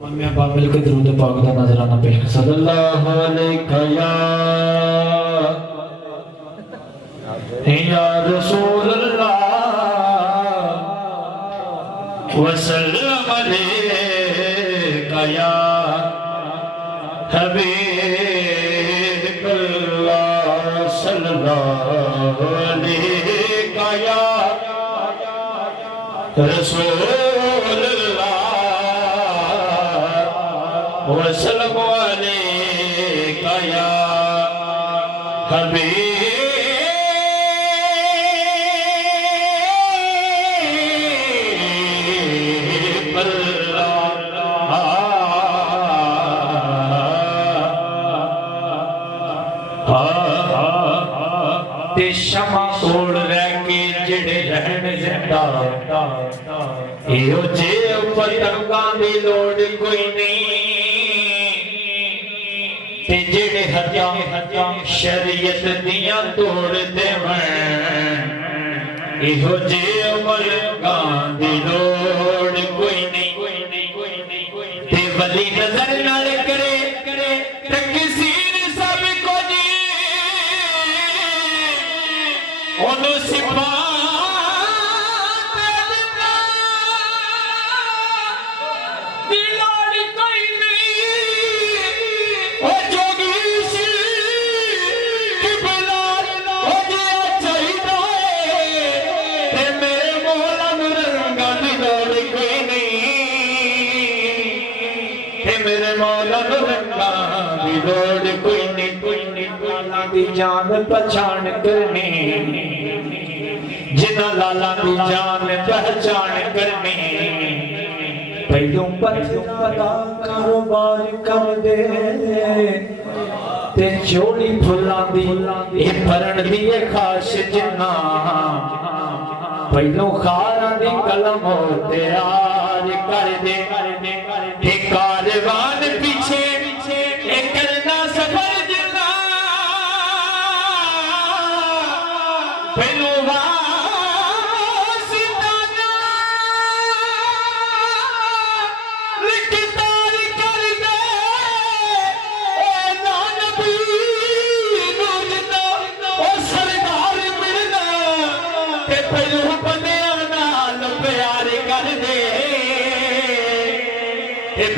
میں باپ مل کے درود پاک دا نظرانہ پیش کر صلی اللہ علیہ یا رسول اللہ وسلم علیہ یا حبیب اللہ صلی اللہ علیہ یا رسول وسلم علیک یا حبیب اللہ تے شمع توڑ رہ کے جڑے رہن زندہ ایو جے پتنگاں دی لوڑ کوئی نہیں تے جڑے حجاں شریعت دیاں توڑ دیویں ایو جے ملکاں دی لوڑ کوئی نہیں تے ولی نظر نال کرے تکسیر سب کو جی اونوں سپاہ جان پہچان کرنی جنہ لالا دی جان پہچان کرنی پہلوں پر کاروبار کر دے تے چوڑی پھلاں دی اے پرن دی خاش جنہ پہلوں خاراں دی قلم ہو تیار کر دے تے کاروان پیچھے اے کرنا سفر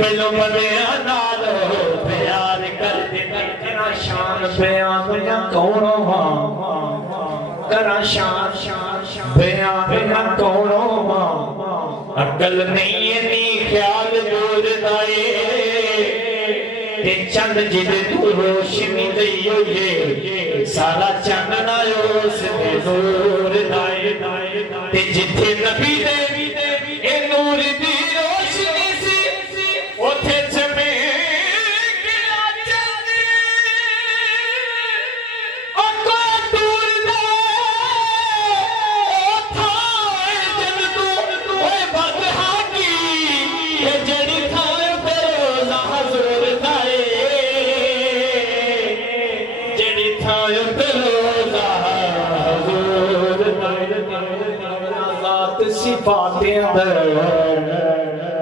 پہلوں بدیاں نالو پیار کر دے کرا شان بیان یا کونوں ہاں کرا شان بیان یا کونوں ہاں عقل نہیں ہے نی خیال دور دائے تے چند جد تو روشنی دیو یہ سارا چند نایو سے نور دائے تے جتھے نبی دے اے نور دی صفاتیں اندر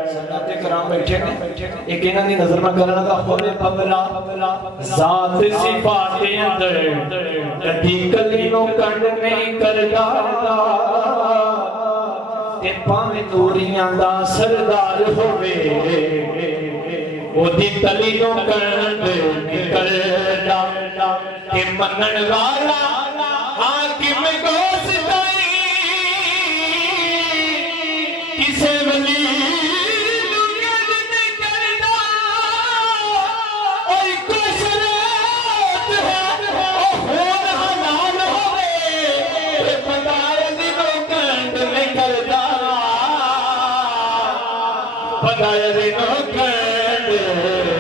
سنت کرام بیٹھے نے ایک انہاں دی نظر نہ کرنا کا خود پگلا ذات صفاتیں اندر کدی کلی نو کنڈ نہیں کردا تے پاویں نوریاں دا سردار ہوے او دی کلی نو کنڈ نہیں کردا تے منن والا حاکم گوس کسے ولی نگل نہیں کردا اوئی کچھ رات ہے او خون حلال ہوئے پدائے دنوں کنڈ نہیں کردا پدائے دنوں کنڈ